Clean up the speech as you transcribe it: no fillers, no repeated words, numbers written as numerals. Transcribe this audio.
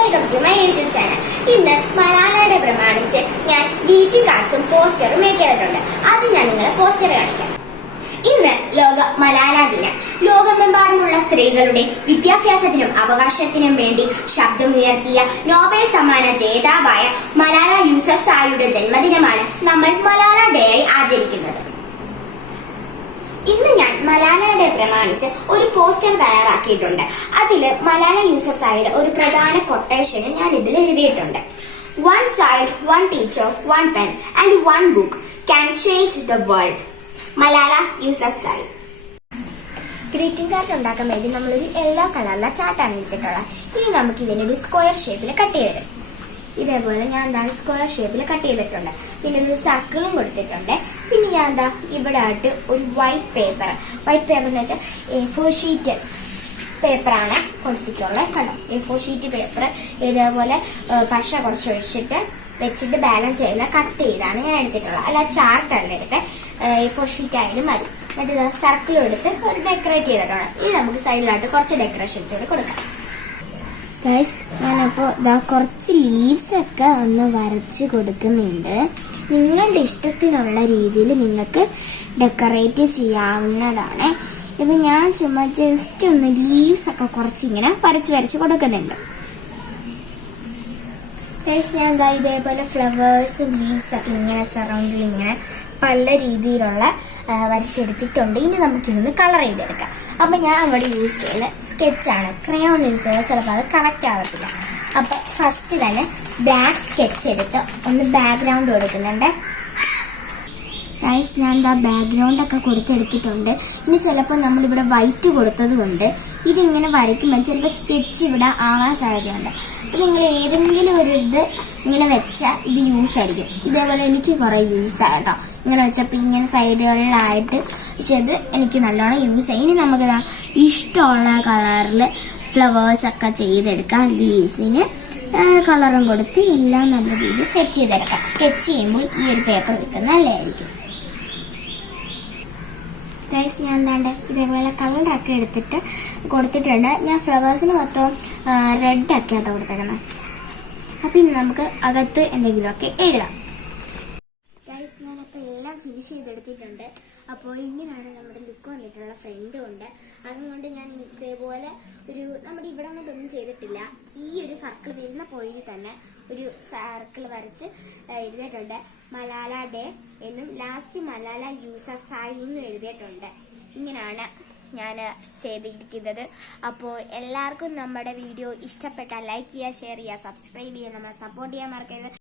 Welcome to my YouTube channel. ഇന്ന് മലാലയുടെ പ്രമാണിച്ച് ഞാൻ ഗ്രീറ്റിംഗ് കാർഡ്സും പോസ്റ്ററും മേക്ക് ചെയ്തിട്ടുണ്ട്. അത് ഞാൻ നിങ്ങളെ പോസ്റ്റർ കാണിക്കാം. ഇന്ന് ലോക മലാല ദിനം. ലോകമെമ്പാടുമുള്ള സ്ത്രീകളുടെ വിദ്യാഭ്യാസത്തിനും അവകാശത്തിനും വേണ്ടി ശബ്ദമുയർത്തിയ നോബൽ സമ്മാന ജേതാവായ മലാല യൂസഫ്സായിയുടെ ജന്മദിനമാണ് നമ്മൾ മലാല ഡേ ആയി ആചരിക്കുന്നത്. ഇന്ന് ഞാൻ മലാലയുടെ പ്രമാണിച്ച് ഒരു പോസ്റ്റർ തയ്യാറാക്കിയിട്ടുണ്ട്. അതില് മലാല യൂസഫ്സായിയുടെ ഒരു പ്രധാന കൊട്ടേഷന് ഞാൻ ഇതിൽ എഴുതിയിട്ടുണ്ട്. One child, one teacher, one pen and one book can change the world. Malala Yousafzai. Greeting card ഉണ്ടാക്കാൻ വേണ്ടി നമ്മളൊരു യെല്ലോ കളറിലെ ചാർട്ടാണ് എടുത്തിട്ടുള്ളത്. ഇനി നമുക്ക് ഇതിനൊരു സ്ക്വയർ ഷേപ്പിൽ കട്ട് ചെയ്തിടും. ഇതേപോലെ ഞാൻ സ്ക്വയർ ഷേപ്പിൽ കട്ട് ചെയ്തിട്ടുണ്ട്. പിന്നെ ഒരു സർക്കിളും കൊടുത്തിട്ടുണ്ട്. പിന്നെ ഞാൻ ഇവിടെ ആയിട്ട് ഒരു വൈറ്റ് പേപ്പർ എന്ന് വെച്ചാൽ A4 ഷീറ്റ് പേപ്പറാണ് കൊടുത്തിട്ടുള്ളത്. കണ്ടോ, A4 ഷീറ്റ് പേപ്പർ ഇതേപോലെ പശ കുറച്ച് ഒഴിച്ചിട്ട് വെച്ചിട്ട് ബാലൻസ് ചെയ്യുന്ന കട്ട് ചെയ്താണ് ഞാൻ എടുത്തിട്ടുള്ളത്. അല്ല, ചാർട്ടല്ല എടുത്ത് A4 ഷീറ്റ് ആയാലും മതി. എന്നിട്ട് സർക്കിളും എടുത്ത് ഒരു ഡെക്കറേറ്റ് ചെയ്തിട്ടുണ്ട്. ഇനി നമുക്ക് സൈഡിലായിട്ട് കുറച്ച് ഡെക്കറേഷൻസ് കൂടെ കൊടുക്കാം. ഗൈസ്, ഞാനപ്പോൾ കുറച്ച് ലീവ്സ് ഒക്കെ ഒന്ന് വരച്ച് കൊടുക്കുന്നുണ്ട്. നിങ്ങളുടെ ഇഷ്ടത്തിനുള്ള രീതിയിൽ നിങ്ങൾക്ക് ഡെക്കറേറ്റ് ചെയ്യാവുന്നതാണ്. ഇപ്പം ഞാൻ ചുമ്മാ ജസ്റ്റ് ഒന്ന് ലീവ്സ് ഒക്കെ കുറച്ച് ഇങ്ങനെ വരച്ച് കൊടുക്കുന്നുണ്ട്. ഗൈസ്, ഞാൻ ഇതേപോലെ ഫ്ലവേഴ്സ് ലീവ്സ് ഒക്കെ ഇങ്ങനെ സറൗണ്ടിൽ ഇങ്ങനെ പല രീതിയിലുള്ള വരച്ചെടുത്തിട്ടുണ്ട്. ഇനി നമുക്കിതൊന്ന് കളർ ചെയ്തെടുക്കാം. അപ്പൊ ഞാൻ അവിടെ യൂസ് ചെയ്യുന്ന സ്കെച്ചാണ്. ക്രയോൺ യൂസ് ചെയ്താൽ ചിലപ്പോൾ അത് കറക്റ്റ് ആകത്തില്ല. അപ്പൊ ഫസ്റ്റ് തന്നെ ബ്ലാക്ക് സ്കെച്ച് എടുത്ത് ഒന്ന് ബാക്ക്ഗ്രൗണ്ട് കൊടുക്കുന്നുണ്ട്. ഗൈസ്, ഞാൻ ബാക്ക്ഗ്രൗണ്ട് ഒക്കെ കൊടുത്തെടുത്തിട്ടുണ്ട്. ഇനി ചിലപ്പോൾ നമ്മളിവിടെ വൈറ്റ് കൊടുത്തത് കൊണ്ട് ഇതിങ്ങനെ വരയ്ക്കുമ്പോൾ ചിലപ്പോൾ സ്കെച്ച് ഇവിടെ ആവാൻ സാധ്യതയുണ്ട്. അപ്പൊ നിങ്ങൾ ഏതെങ്കിലും ഒരു ഇത് ഇങ്ങനെ വെച്ചാൽ ഇത് യൂസ് ആയിരിക്കും. ഇതേപോലെ എനിക്ക് കുറെ യൂസ് ആയിട്ടോ. ഇങ്ങനെ വെച്ചപ്പോൾ ഇങ്ങനെ സൈഡുകളിലായിട്ട് ഇത് എനിക്ക് നല്ലോണം യൂസ് ആയി. ഇനി നമുക്ക് ഇഷ്ടമുള്ള കളറിൽ ഫ്ലവേഴ്സ് ഒക്കെ ചെയ്തെടുക്കാം. ലീവ്സിന് കളറും കൊടുത്ത് എല്ലാം നല്ല രീതിയിൽ സെറ്റ് ചെയ്തെടുക്കാം. സ്കെച്ച് ചെയ്യുമ്പോൾ ഈ ഒരു പേപ്പർ വെക്കുന്നത് നല്ലതായിരിക്കും. ഗൈസ്, ഞാൻ ഇതേപോലെ കളറൊക്കെ എടുത്തിട്ട് കൊടുത്തിട്ടുണ്ട്. ഞാൻ ഫ്ലവേഴ്സിന് മൊത്തം റെഡ് ഒക്കെ ആട്ടോ കൊടുത്തേക്കുന്നത്. അപ്പം ഇനി നമുക്ക് അകത്ത് എന്തെങ്കിലുമൊക്കെ എഴുതാം. ഗൈസ്, ഞാനപ്പോൾ എല്ലാം ഫിനിഷ് ചെയ്തെടുത്തിട്ടുണ്ട്. അപ്പോൾ ഇങ്ങനെയാണ് നമ്മുടെ ലുക്ക് വന്നിട്ടുള്ള. ഫ്രണ്ടും ഉണ്ട്. അതുകൊണ്ട് ഞാൻ ഇതേപോലെ നമ്മുടെ ഇവിടെ കൊണ്ടൊന്നും ചെയ്തിട്ടില്ല. ഈ ഒരു സർക്കിൾ വരുന്ന പോയിന്റ് തന്നെ ഒരു സർക്കിൾ വരച്ച് എഴുതിയിട്ടുണ്ട്. മലാല ഡേ എന്നും ലാസ്റ്റ് മലാല യൂസഫ്സായി എന്നും എഴുതിയിട്ടുണ്ട്. ഇങ്ങനെയാണ് ഞാൻ ചെയ്തിരിക്കുന്നത്. അപ്പോൾ എല്ലാവർക്കും നമ്മുടെ വീഡിയോ ഇഷ്ടപ്പെട്ടാൽ ലൈക്ക് ചെയ്യുക, ഷെയർ ചെയ്യുക, സബ്സ്ക്രൈബ് ചെയ്യുക, നമ്മളെ സപ്പോർട്ട് ചെയ്യാൻ മറക്കരുത്.